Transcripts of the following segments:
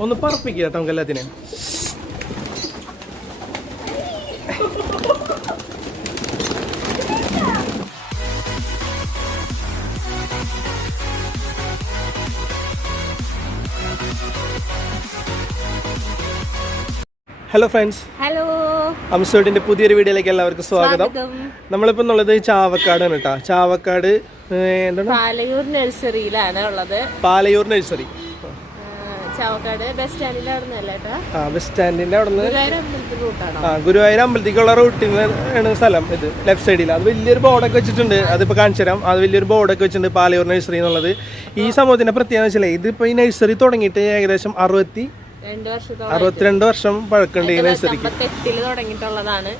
ഒന്ന് പറപ്പിക്കുക കേട്ടോ നമുക്ക് എല്ലാത്തിനെ. ഹലോ ഫ്രണ്ട്സ്, ഹലോ, അംസോട്ടിന്റെ പുതിയൊരു വീഡിയോയിലേക്ക് എല്ലാവർക്കും സ്വാഗതം. നമ്മളിപ്പോൾ ഉള്ളത് ചാവക്കാടാണ് കേട്ടോ. ചാവക്കാട് എന്താണ്, പാലയൂർ നഴ്സറിയിലാണ് ഉള്ളത്. പാലയൂർ നഴ്സറി ചാവക്കാട് ബസ് സ്റ്റാൻഡിന്റെ അവിടെ നിന്നല്ല, ബസ് സ്റ്റാൻഡിന്റെ അവിടെ നിന്ന് റൂട്ടാണോ? ഗുരുവായൂർ അമ്പലത്തേക്കുള്ള റൂട്ടിലാണ് സ്ഥലം. ഇത് ലെഫ്റ്റ് സൈഡിൽ അത് വലിയൊരു ബോർഡൊക്കെ വെച്ചിട്ടുണ്ട്. അതിപ്പോൾ കാണിച്ചു തരാം. അത് വലിയൊരു ബോർഡൊക്കെ വെച്ചിട്ടുണ്ട്, പാലയൂർ നഴ്സറി എന്നുള്ളത്. ഈ സംഭവത്തിന്റെ പ്രത്യേകത വെച്ചാൽ ഇതിപ്പോൾ ഈ നഴ്സറി തുടങ്ങിയിട്ട് ഏകദേശം 62 വർഷം പഴക്കമുണ്ട്. ഈ നഴ്സറിക്ക് 1958 തുടങ്ങിയിട്ടുള്ളതാണ്.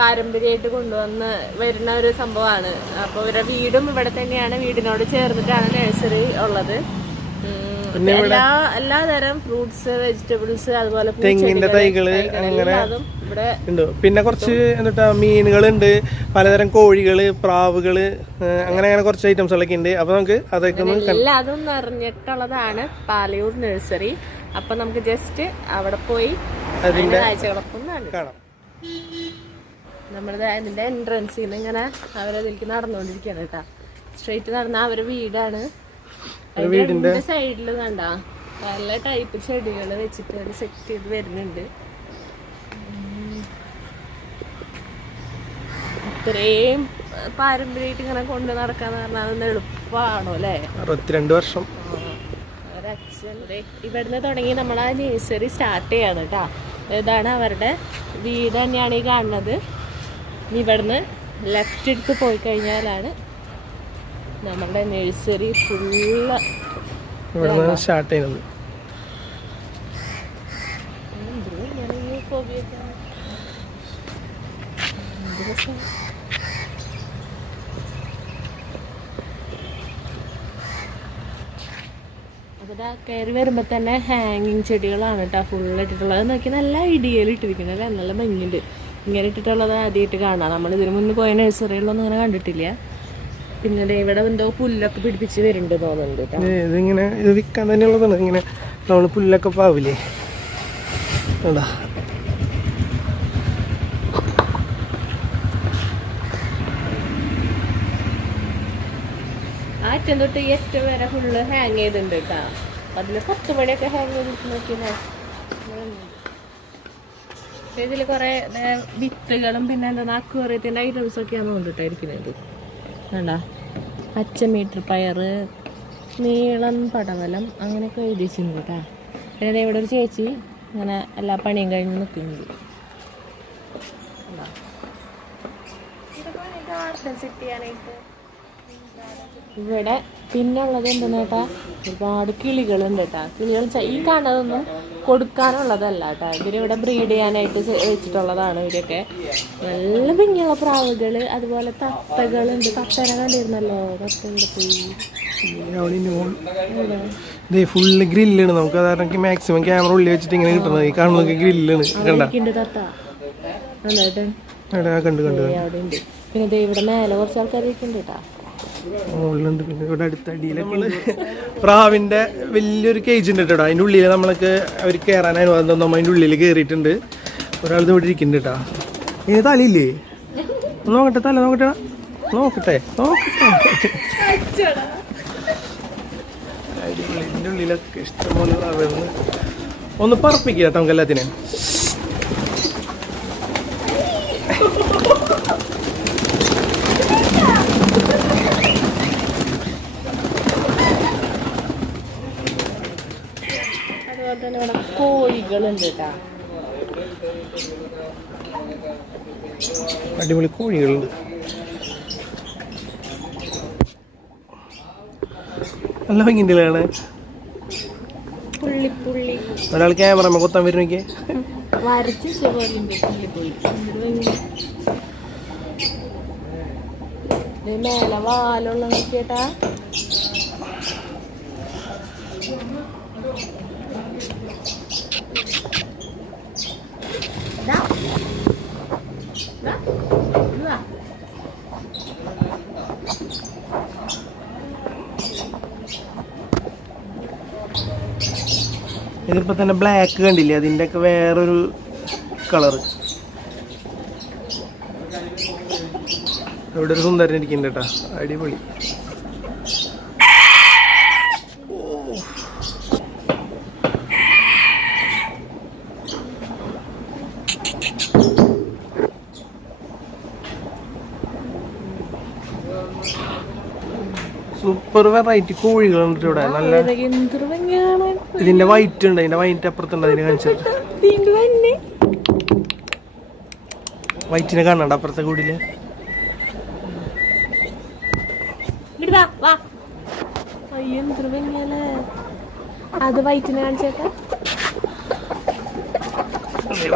പാരമ്പര്യമായിട്ട് കൊണ്ടുവന്ന് വരുന്ന ഒരു സംഭവമാണ്. അപ്പോൾ ഇവരുടെ വീടും ഇവിടെ തന്നെയാണ്. വീടിനോട് ചേർന്നിട്ടാണ് നഴ്സറി ഉള്ളത്. എല്ലാ തരം ഫ്രൂട്ട്സ്, വെജിറ്റബിൾസ്, അതുപോലെ തെങ്ങിന്റെ തൈകള് അങ്ങനെ ഉണ്ട്. പിന്നെ കുറച്ച് എന്നിട്ടാ മീനുകളുണ്ട്, പലതരം കോഴികള്, പ്രാവുകള്, അങ്ങനെ കുറച്ച് ഐറ്റംസുകളൊക്കെ ഉണ്ട്. അപ്പൊ നമുക്ക് അതൊക്കെ എല്ലാതും നിറഞ്ഞിട്ടുള്ളതാണ് പാലയൂർ നഴ്സറി. അപ്പൊ നമുക്ക് ജസ്റ്റ് അവിടെ പോയി അതിന്റെ കാഴ്ചകളൊക്കെ കാണാം. നമ്മളിത് അതിന്റെ എൻട്രൻസിൽ നിന്ന് ഇങ്ങനെ അവരതിലേക്ക് നടന്നുകൊണ്ടിരിക്കുകയാണ് കേട്ടാ. സ്ട്രെയിറ്റ് നടന്ന അവരുടെ വീടാണ്. വീടിന്റെ സൈഡില് കണ്ട പല ടൈപ്പ് ചെടികൾ വെച്ചിട്ട് സെറ്റ് ചെയ്ത് വരുന്നുണ്ട്. ഇത്രയും പാരമ്പര്യമായിട്ട് ഇങ്ങനെ കൊണ്ട് നടക്കാന്ന് പറഞ്ഞാൽ അതൊന്ന് എളുപ്പമാണോ അല്ലേ? 62 വർഷം. ഇവിടുന്ന് തുടങ്ങി നമ്മൾ ആ നഴ്സറി സ്റ്റാർട്ട് ചെയ്യാണ് കേട്ടാ. ഇതാണ് അവരുടെ വീട് തന്നെയാണ് ഈ കാണുന്നത്. ഇവിടുന്ന് ലെഫ്റ്റ് എടുത്ത് പോയി കഴിഞ്ഞാലാണ് നമ്മളുടെ നഴ്സറി ഫുള്ള് സ്റ്റാർട്ട് ചെയ്യുന്നത്. അതിവിടെ കയറി വരുമ്പോ തന്നെ ഹാങ്ങിങ് ചെടികളാണ് കേട്ടോ ഫുള്ള് ഇട്ടിട്ടുള്ളത്. നോക്കി നല്ല ഐഡിയയിൽ ഇട്ടിരിക്കുന്നത് അല്ലേ, നല്ല ഭംഗിയുണ്ട്. ഇങ്ങനെ ഇട്ടിട്ടുള്ളത് ആദ്യമായിട്ട് കാണാം. നമ്മൾ ഇതിന് മുന്നേ പോയ നഴ്സറികളൊന്നും അങ്ങനെ കണ്ടിട്ടില്ല. പിന്നെ ഇവിടെ എന്തോ പുല്ലൊക്കെ പിടിപ്പിച്ച് വരുന്നുണ്ട് തോന്നുന്നുണ്ട്. ഇതിങ്ങനെ ഇത് വിൽക്കാൻ തന്നെയുള്ളതാണ്. ഇങ്ങനെ നമ്മള് പുല്ലൊക്കെ പാവില്ലേ. ആറ്റം തൊട്ട് ഈ ഏറ്റവും വരെ ഫുള്ള് ഹാങ് ചെയ്തിട്ടുണ്ട് കേട്ടാ. അതില് 10 മണിയൊക്കെ ഹാങ് ചെയ്തിട്ട് നോക്കിയേ. ഇതില് കൊറേ വിത്തുകളും പിന്നെ എന്താ അക്വേറിയത്തിന്റെ ഐറ്റംസ് ഒക്കെയാണ് കൊണ്ടിട്ടായിരിക്കുന്നത്. വേണ്ട പച്ചമീറ്റർ പയറ്, നീളം പടവലം, അങ്ങനെയൊക്കെ എഴുതിച്ചിട്ടുണ്ട് കേട്ടാ. പിന്നെ ഇവിടെ ഒരു ചേച്ചി അങ്ങനെ എല്ലാ പണിയും കഴിഞ്ഞ് നിൽക്കുന്നുണ്ട്. ഇവിടെ പിന്നെ ഉള്ളത് എന്തെന്ന് കേട്ടാ, ഒരുപാട് കിളികളുണ്ട് കേട്ടാ. കിളികൾ ഈ കാണുന്നതൊന്നും കൊടുക്കാനുള്ളതല്ല കേട്ടാ. ഇവരിവിടെ ബ്രീഡ് ചെയ്യാനായിട്ട് വെച്ചിട്ടുള്ളതാണ്. ഇവരൊക്കെ നല്ല ഭംഗിയുള്ള പ്രാവുകള്, അതുപോലെ തത്തകളുണ്ട്. തത്തനെ കണ്ടിരുന്നല്ലോ, തത്തയുടെ പോയി ഫുള്ള് ഗ്രില്ലാണ്. നമുക്ക് അതാണെങ്കിൽ മാക്സിമം ക്യാമറ ഉള്ളിൽ വെച്ചിട്ട് ഇങ്ങനെ കിട്ടുന്നത്. ഈ കാണുന്നത് ഗ്രില്ലാണ്. തത്ത കണ്ടു കണ്ടു. അവിടെ ഉണ്ട്. പിന്നെ ഇവിടെ മേലെ കുറച്ച് ആൾക്കാർ ഇരിക്കുന്നുണ്ട് കേട്ടാ. മുകളിലുണ്ട്. പിന്നെ ഇവിടെ അടുത്ത അടിയിലൊക്കെ പ്രാവിന്റെ വലിയൊരു കേജ് ഉണ്ട് കേട്ടോ. അതിൻ്റെ ഉള്ളിൽ നമ്മൾക്ക് അവർ കയറാൻ അനുവാദം തന്നു. അതിൻ്റെ ഉള്ളിൽ കയറിയിട്ടുണ്ട്. ഒരാൾ ഇവിടെ ഇരിക്കുന്നുണ്ട് കേട്ടോ. ഇനി തലയില്ലേ? നോക്കട്ടെ, തല നോക്കട്ടെ, നോക്കട്ടെ, നോക്കട്ടെ. ഇതിൻ്റെ ഉള്ളിലൊക്കെ ഇഷ്ടംപോലെ പ്രാവുകൾ. ഒന്ന് പറപ്പിക്കുക കേട്ടോ നമുക്ക് എല്ലാത്തിനെയും. അതുപോലെ തന്നെ ഇവിടെ കോഴികളുണ്ട് കേട്ടാ. അടിപൊളി കോഴികളുണ്ട്. നല്ല ഭംഗിയാണ്. പുള്ളിപ്പുള്ളി ഒരാൾ ക്യാമറ കൊത്താൻ വരുന്നൊക്കെ വരച്ച് പോലുണ്ട്. പുള്ളിപ്പുള്ളി മേലെ വാലുള്ള നോക്കിയേട്ടാ. ഇതിപ്പോൾ തന്നെ ബ്ലാക്ക് കണ്ടില്ലേ, അതിൻ്റെയൊക്കെ വേറൊരു കളറ്. ഇവിടെ ഒരു സുന്ദരൻ ഇരിക്കുന്നുണ്ട് കേട്ടോ, അടിപൊളി. സൂപ്പർ വെറൈറ്റി കോഴികളുണ്ട് ഇവിടെ. നല്ല ഇതിന്റെ വൈറ്റ് ഉണ്ട്, അതിന്റെ വൈറ്റ് അപ്പുറത്തുണ്ട്. അതിന് കാണിച്ചത് വൈറ്റിനെ കാണണ്ട അപ്പുറത്തെ കൂടില്. അത് വൈറ്റിനെ കാണിച്ചേട്ടാ,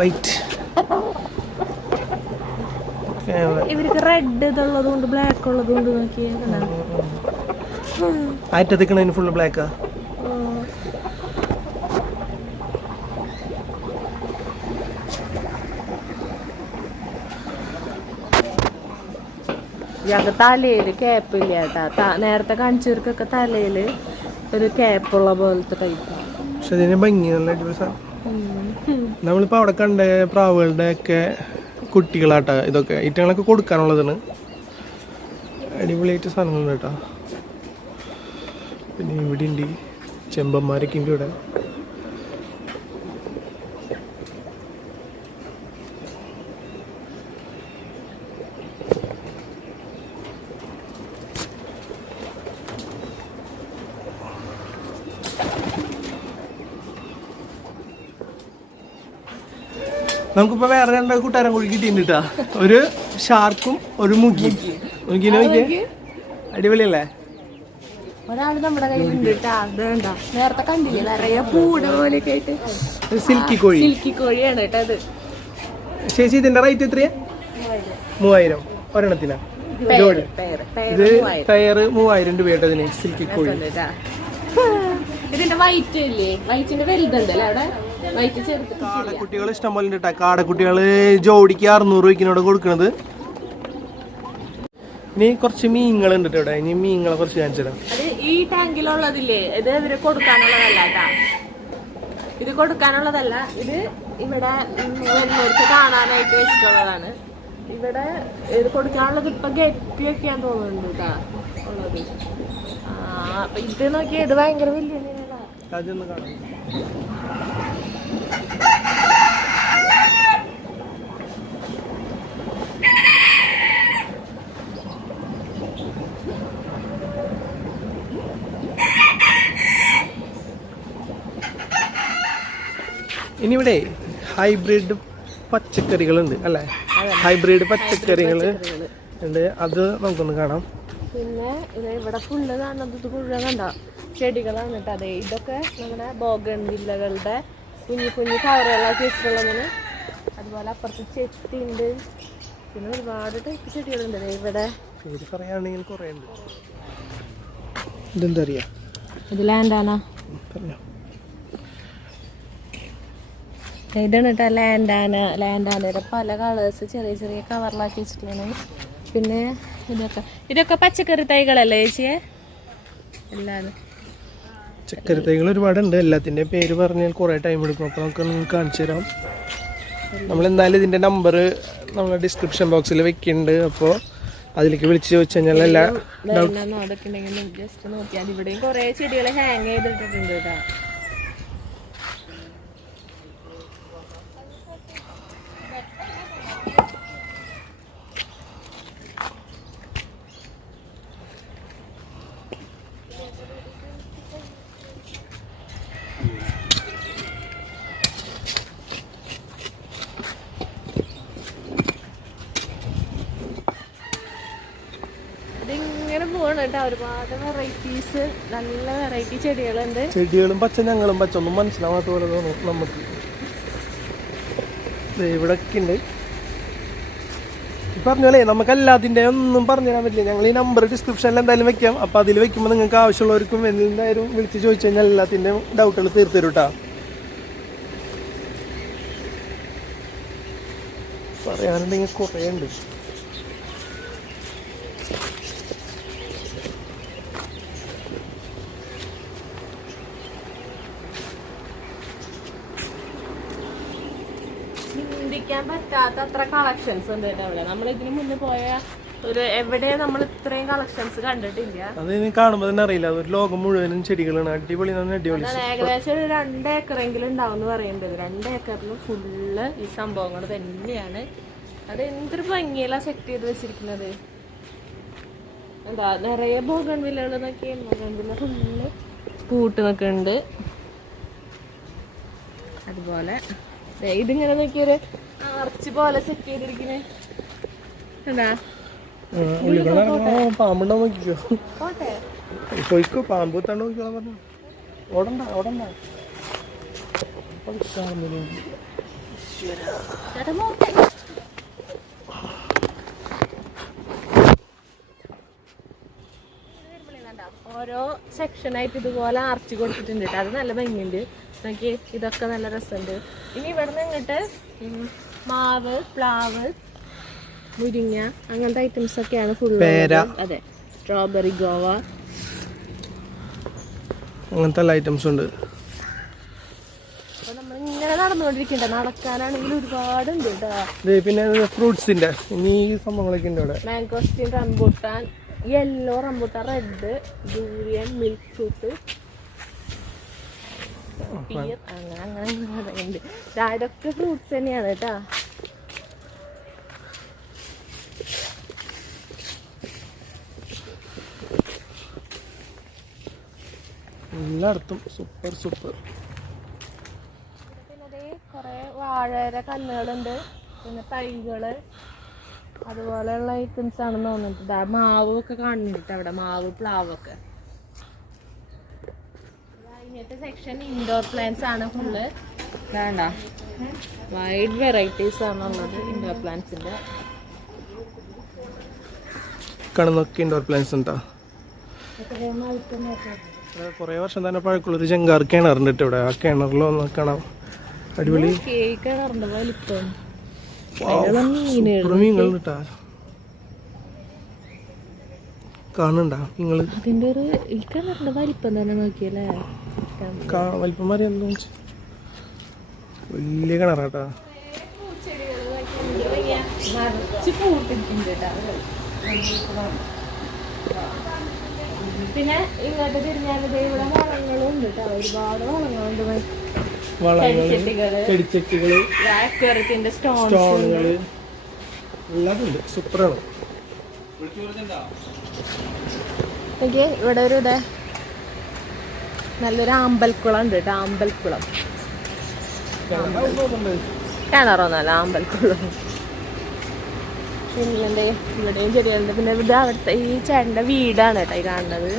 വൈറ്റ്. ഇവർക്ക് റെഡ് ഇതുള്ളത് കൊണ്ട് ബ്ലാക്ക് ഉള്ളത് കൊണ്ട് നോക്കിയേ. ആറ്റത്തിക്കണതിന് ഫുള്ള് ബ്ലാക്കാ. ഞങ്ങൾക്ക് തലയില് ക്യാപ്പില്ല കേട്ടാ. നേരത്തെ കാണിച്ചവർക്കൊക്കെ തലയില് ഒരു ക്യാപ്പുള്ള പോലത്തെ ടൈപ്പ്. പക്ഷെ അതിന് ഭംഗി നല്ല അടിപൊളി സാധനം. നമ്മളിപ്പോൾ അവിടെ കണ്ട പ്രാവുകളുടെ ഒക്കെ കുട്ടികളാട്ടാ ഇതൊക്കെ. ഈറ്റങ്ങളൊക്കെ കൊടുക്കാനുള്ളതാണ്. അടിപൊളിയായിട്ട് സാധനങ്ങളുണ്ട് കേട്ടോ. പിന്നെ ഇവിടെ ഉണ്ട് ചെമ്പന്മാരൊക്കെ ഉണ്ട് ഇവിടെ. നമുക്കിപ്പോൾ വേറെ 2 കൂട്ടുകാരൻ കൂടി കിട്ടിയിട്ടുണ്ട് കേട്ടോ. ഒരു ഷാർക്കും ഒരു മുഗിയും. മുഗിനെ നോക്കിയേ, അടിപൊളിയല്ലേ? ഒരാള് നമ്മുടെ കയ്യിലുണ്ട് കേട്ടാ. നേരത്തെ കണ്ടില്ലേ, നിറയെ പൂട പോലെയൊക്കെ ആയിട്ട് സിൽക്കി കോഴി. സിൽക്കി കോഴിയാണ് കേട്ടോ അത്. ചേച്ചി ഇതിന്റെ റേറ്റ് എത്രയാ? 3000 ഒരെണ്ണത്തിനാ. ഇത് ടയർ 3000 രൂപ ഇതിന്. സിൽക്കി കോഴി. ഇതിന്റെ വൈറ്റ് ഇല്ലേ, വൈറ്റിന്റെ വലുതുണ്ടല്ലേ അവിടെ. വൈറ്റ് ചെറുത്. കാടക്കുട്ടികൾ ഇഷ്ടം പോലെ ഉണ്ട്. കാടക്കുട്ടികള് ജോഡിക്ക് 600 രൂപയ്ക്കിനോട് കൊടുക്കണത്. ഇനി കുറച്ച് മീനുകളുണ്ട് ഇവിടെ. ഇനി മീനുകളെ കുറച്ച് കാണിച്ചു തരാം. ഈ ടാങ്കിലുള്ളതില്ലേ, ഇത് ഇവര് കൊടുക്കാനുള്ളതല്ല കേട്ടാ. ഇത് കൊടുക്കാനുള്ളതല്ല, ഇത് ഇവിടെ വരുന്നവർക്ക് കാണാനായിട്ട് വെച്ചിട്ടുള്ളതാണ്. ഇവിടെ ഇത് കൊടുക്കാനുള്ളത് ഇപ്പൊ ഗപ്പിയൊക്കെയാന്ന് തോന്നുന്നുണ്ട് കേട്ടാ ഉള്ളത്. അപ്പൊ ഇത് നോക്കിയാ ഇത് ഭയങ്കര വലിയ മീനുകളാ. അതൊന്ന് കാണാം. ഇനി ഇവിടെ ഹൈബ്രിഡ് പച്ചക്കറികളുണ്ട് അല്ലേ? ഹൈബ്രിഡ് പച്ചക്കറികൾ ഉണ്ട്. അത് നമുക്കൊന്ന് കാണാം. പിന്നെ ഇവിടെ ഫുള്ള് കാണുന്നത് ഇത് മുഴുവൻ കണ്ടോ ചെടികളാണ് കേട്ടോ. അതെ, ഇതൊക്കെ നമ്മുടെ ബോഗൺവില്ലകളുടെ കുഞ്ഞു കുഞ്ഞു കവറുകളാക്കി വെച്ചിട്ടുള്ളതിന്. അതുപോലെ അപ്പുറത്ത് ചെത്തി ഉണ്ട്. പിന്നെ ഒരുപാട് ടൈപ്പ് ചെടികളുണ്ട് ഇവിടെ. പേര് പറയുകയാണെങ്കിൽ കുറേ ഉണ്ട്. ഇതെന്താ അറിയാ? ഇത് ലാൻഡാന. ഇതാണ് കേട്ടോ ലാൻഡാന. ലാൻഡാനയുടെ പല കളേഴ്സ് ചെറിയ ചെറിയ കവറിലാക്കി വെച്ചിട്ടുള്ളതാണ്. പിന്നെ ഇതൊക്കെ പച്ചക്കറി തൈകളല്ലേ ചേച്ചിയെ? എല്ലാവരും പച്ചക്കറി തൈകൾ ഒരുപാടുണ്ട്. എല്ലാത്തിൻ്റെ പേര് പറഞ്ഞാൽ കുറേ ടൈം എടുക്കും. അപ്പോൾ നമുക്ക് നിങ്ങൾക്ക് കാണിച്ചു തരാം. നമ്മളെന്തായാലും ഇതിൻ്റെ നമ്പർ നമ്മൾ ഡിസ്ക്രിപ്ഷൻ ബോക്സിൽ വെക്കുന്നുണ്ട്. അപ്പോൾ അതിലേക്ക് വിളിച്ച് ചോദിച്ചു കഴിഞ്ഞാൽ എല്ലാ അതൊക്കെ ഉണ്ടെങ്കിൽ ജസ്റ്റ് നോക്കിയാൽ ഇവിടെയും കുറേ ചെടികൾ ഹാങ് ചെയ്തിട്ടിട്ടുണ്ട് കേട്ടോ. ഇതിങ്ങനെ പോകണം കേട്ടോ. ഒരുപാട് വെറൈറ്റീസ്, നല്ല വെറൈറ്റി ചെടികളുണ്ട്. ചെടികളും പച്ച ഞങ്ങളും പച്ച ഒന്നും മനസ്സിലാവാത്ത പോലെ തോന്നും നമുക്ക്. ഇവിടെ ഒക്കെ ഉണ്ട്. പറഞ്ഞോളേ, നമുക്ക് എല്ലാത്തിൻ്റെ ഒന്നും പറഞ്ഞു തരാൻ പറ്റില്ല. ഞങ്ങൾ ഈ നമ്പർ ഡിസ്ക്രിപ്ഷനിൽ എന്തായാലും വെക്കാം. അപ്പോൾ അതിൽ വെക്കുമ്പോൾ നിങ്ങൾക്ക് ആവശ്യമുള്ളവർക്കും എന്തായാലും വിളിച്ച് ചോദിച്ചു കഴിഞ്ഞാൽ എല്ലാത്തിൻ്റെ ഡൗട്ടുകൾ തീർത്തു തരും കേട്ടോ. പറയാനുണ്ടെങ്കിൽ കുറേ ഉണ്ട്. ചിന്തിക്കാൻ പറ്റാത്ത അത്ര കളക്ഷൻസ് ഉണ്ട് കേട്ടോ അവിടെ. നമ്മൾ ഇതിന് മുന്നേ പോയ ഒരു എവിടെ നമ്മൾ ഇത്രയും കളക്ഷൻസ് കണ്ടിട്ടില്ല. അത് കാണുമ്പോൾ തന്നെ അറിയില്ല, ഒരു ലോകം മുഴുവനും ചെടികളാണ്. അടിപൊളി, അടിപൊളി. ഏകദേശം ഒരു 2 ഏക്കറെങ്കിലും ഉണ്ടാവും എന്ന് പറയുന്നത്. 2 ഏക്കറിൽ ഫുള്ള് ഈ സംഭവങ്ങൾ തന്നെയാണ്. അത് എന്തൊരു ഭംഗിയിലാ സെറ്റ് ചെയ്ത് വെച്ചിരിക്കുന്നത്. എന്താ നിറയെ ബോഗൺവില്ലകൾ നോക്കിയാൽ ബോഗൺവില്ല ഫുള്ള് പൂട്ട് നിൽക്കുന്നുണ്ട്. അതുപോലെ ഇതിങ്ങനെ നോക്കിയൊരു ആർച്ച് പോലെ സെറ്റ് ചെയ്തിരിക്കുന്നത് എന്താ പാമ്പുണ്ടോ നോക്കിക്കോ, പോയിക്കോ, പാമ്പ് തണ്ട് നോക്കിക്കോളാൻ പറഞ്ഞു. ഓടണ്ട ഓടണ്ട. ഓരോ സെക്ഷനായിട്ട് ഇതുപോലെ ആർച്ച് കൊടുത്തിട്ടുണ്ട് കേട്ടോ. അത് നല്ല ഭംഗിയുണ്ട് നോക്കി. ഇതൊക്കെ നല്ല രസമുണ്ട്. ഇനി ഇവിടെ നിന്ന് ഇങ്ങോട്ട് മാവ്, പ്ലാവ്, മുരിങ്ങ അങ്ങനത്തെ ഐറ്റംസ് ഒക്കെയാണ് ഫുൾ. അതെ, സ്ട്രോബെറി, ഗോവ, അങ്ങനത്തെ എല്ലാ ഐറ്റംസ് ഉണ്ട്. അപ്പൊ നമ്മൾ ഇങ്ങനെ നടന്നുകൊണ്ടിരിക്കണ്ട, നടക്കാനാണെങ്കിൽ ഒരുപാടുണ്ട് കേട്ടോ. പിന്നെ ഫ്രൂട്ട്സിന്റെ ഇനി സംഭവങ്ങളൊക്കെ ഉണ്ട് ഇവിടെ. Mangosteen, rambutan, yellow rambutan, red, durian, milk fruit, pear, അങ്ങനെ ഉണ്ട്. ഇതൊക്കെ ഫ്രൂട്ട്സ് തന്നെയാണ് കേട്ടാ. എല്ലായിടത്തും സൂപ്പർ സൂപ്പർ. പിന്നെ കുറെ വാഴയുടെ കന്നുകളുണ്ട്, പിന്നെ തൈകള്, അതുപോലെയുള്ള ഐറ്റംസ് ആണെന്ന് തോന്നുന്നുണ്ട്. മാവും ഒക്കെ കാണുന്നുണ്ട് അവിടെ, മാവ്, പ്ലാവൊക്കെ. കഴിഞ്ഞിട്ട് സെക്ഷൻ ഇൻഡോർ പ്ലാന്റ്സ് ആണ് ഫുള്ള്. വേണ്ട വൈഡ് വെറൈറ്റീസ് ആണുള്ളത് ഇൻഡോർ പ്ലാന്റ്സിന്റെ. കാണുന്നൊക്കെ ഇൻഡോർ പ്ലാന്റ്സ് ഉണ്ടോ? കുറെ വർഷം തന്നെ പഴക്കമുള്ളൊരു ജങ്കാർ കിണറുണ്ട് കേട്ടോ ഇവിടെ. ആ കിണറിലൊന്ന് കാണാം, അടിപൊളി കിണറുണ്ട്, വലിപ്പം മീനുകൾ കേട്ടാ. കാണുന്നുണ്ടാ നിങ്ങള്? അതിന്റെ ഒരു ഈ കിണറിന്റെ വലിപ്പം തന്നെ നോക്കിയല്ലേ, വലിപ്പം മാറി എന്തോ വലിയ കിണറാട്ടാ. പിന്നെ ഇങ്ങോട്ട് തിരിഞ്ഞാൽ ഇവിടെ വളങ്ങളും ഉണ്ട് കേട്ടോ, ഒരുപാട് വളങ്ങളുണ്ട്. ചെടിച്ചട്ടികള്, അക്വേറിയത്തിന്റെ സ്റ്റോണുകള് എല്ലാം ഉണ്ട്. സൂപ്പറാണ്. എനിക്ക് ഇവിടെ ഒരു നല്ലൊരു അമ്പൽക്കുളം ഉണ്ട് കേട്ടോ. അമ്പൽക്കുളം കിണറൊന്നല്ല, അമ്പൽക്കുളം. പിന്നെ ഇവിടെയും ചെടികളുണ്ട്. പിന്നെ ഇത് അവിടുത്തെ ഈ ചേട്ടൻ്റെ വീടാണ് കേട്ടോ ഈ കാണുന്നത്,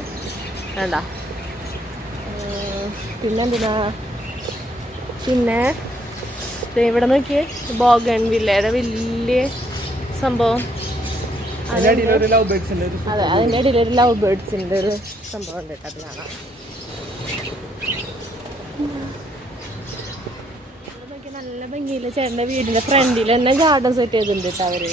വേണ്ട. പിന്നെന്തിനാ, പിന്നെ ഇവിടെ നോക്കിയേ ബോഗൺവില്ലയുടെ വലിയ സംഭവം. അതെ, അതിൻ്റെ ഇടയിൽ ഒരു ലവ് ബേർഡ്സിൻ്റെ ഒരു സംഭവം ഉണ്ട് കേട്ടോ, അത് കാണാം. നല്ല ഭംഗിയില്ല ചേട്ടൻ്റെ വീടിൻ്റെ ഫ്രണ്ടിൽ തന്നെ ഗാർഡൻ സെറ്റ് ചെയ്തിട്ടുണ്ട് കേട്ടോ അവര്.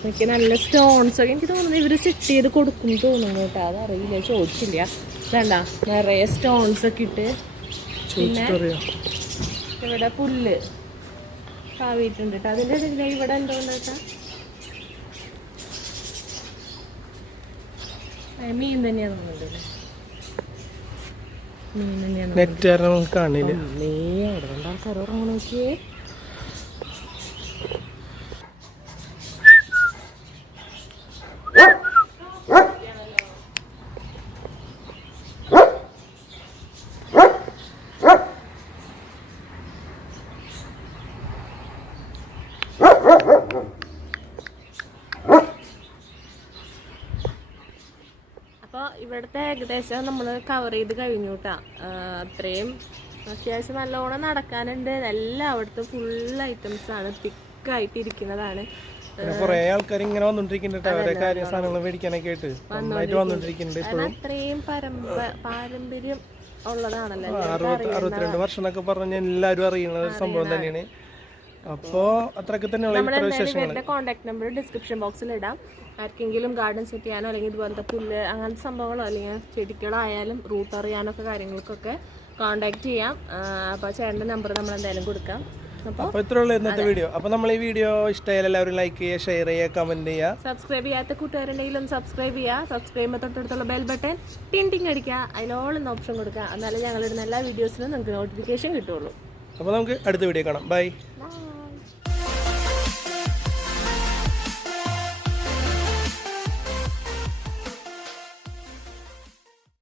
എനിക്ക് നല്ല സ്റ്റോൺസ് ഒക്കെ എനിക്ക് തോന്നുന്നു ഇവര് സെറ്റ് ചെയ്ത് കൊടുക്കും തോന്നുന്നു കേട്ടോ, അതറിയില്ല, ചോദിച്ചില്ല. വേണ്ട നിറയെ സ്റ്റോൺസ് ഒക്കെ ഇട്ട്. പിന്നെ ഇവിടെ പുല്ല് കാവിയിട്ടുണ്ട് കേട്ടോ. അതിൻ്റെ ഇടയിൽ ഇവിടെ എന്തോന്ന് കേട്ടാ മീൻ തന്നെയാണ് തോന്നുന്നത്. മീൻ തന്നെയാണ് കാണില്ല. അവിടെ ആൾക്കാർ ഉറങ്ങ നോക്കിയേ. അപ്പോൾ ഇവിടുത്തെ ഏകദേശം നമ്മൾ കവർ ചെയ്ത് കഴിഞ്ഞു കേട്ടോ. അത്രയും അത്യാവശ്യം നല്ലോണം നടക്കാനുണ്ട്. എല്ലായിടത്തും ഫുൾ ഐറ്റംസ് ആണ്, തിക്കായിട്ട് ഇരിക്കുന്നതാണ്. കുറെ ആൾക്കാർ ഇങ്ങനെ വന്നോണ്ടിരിക്കുന്നുണ്ട് അവരെ കാര്യം സാധനങ്ങൾ മേടിക്കാനൊക്കെ ആയിട്ട് വന്നോണ്ടിരിക്കുന്നുണ്ട്. അത്രയും പാരമ്പര്യം ഉള്ളതാണല്ലോ. 62 വർഷം എന്നൊക്കെ പറഞ്ഞ എല്ലാവരും അറിയുന്ന ഒരു സംഭവം തന്നെയാണ്. അപ്പോ അത്രയൊക്കെ തന്നെയുള്ള കോൺടാക്ട് നമ്പർ ഡിസ്ക്രിപ്ഷൻ ബോക്സിൽ ഇടാം. ആർക്കെങ്കിലും ഗാർഡൻ സെറ്റ് ചെയ്യാനോ അല്ലെങ്കിൽ ഇതുപോലത്തെ പുല്ല് അങ്ങനത്തെ സംഭവങ്ങളോ അല്ലെങ്കിൽ ചെടികളായാലും റൂട്ട് അറിയാനൊക്കെ കാര്യങ്ങൾക്കൊക്കെ കോൺടാക്ട് ചെയ്യാം. അപ്പോൾ ചേട്ടൻ്റെ നമ്പർ നമ്മൾ എന്തായാലും കൊടുക്കാം. അപ്പോൾ ഇത്രയുള്ള ഇന്നത്തെ വീഡിയോ. അപ്പോൾ നമ്മൾ ഈ വീഡിയോ ഇഷ്ടമായാലും എല്ലാവരും ലൈക്ക് ചെയ്യുക, ഷെയർ ചെയ്യുക, കമന്റ് ചെയ്യുക. സബ്സ്ക്രൈബ് ചെയ്യാത്ത കൂട്ടുകാരുണ്ടെങ്കിലും സബ്സ്ക്രൈബ് ചെയ്യുക. സബ്സ്ക്രൈബ് ചെയ്യുമ്പോൾ തൊട്ടടുത്തുള്ള ബെൽ ബട്ടൺ ടിങ് അടിക്കുക, അതിലോളം ഓപ്ഷൻ കൊടുക്കുക. എന്നാലും ഞങ്ങളിടുന്ന എല്ലാ വീഡിയോസിനും നിങ്ങൾക്ക് നോട്ടിഫിക്കേഷൻ കിട്ടുള്ളൂ. അപ്പോൾ നമുക്ക് അടുത്ത വീഡിയോ കാണാം. ബൈ.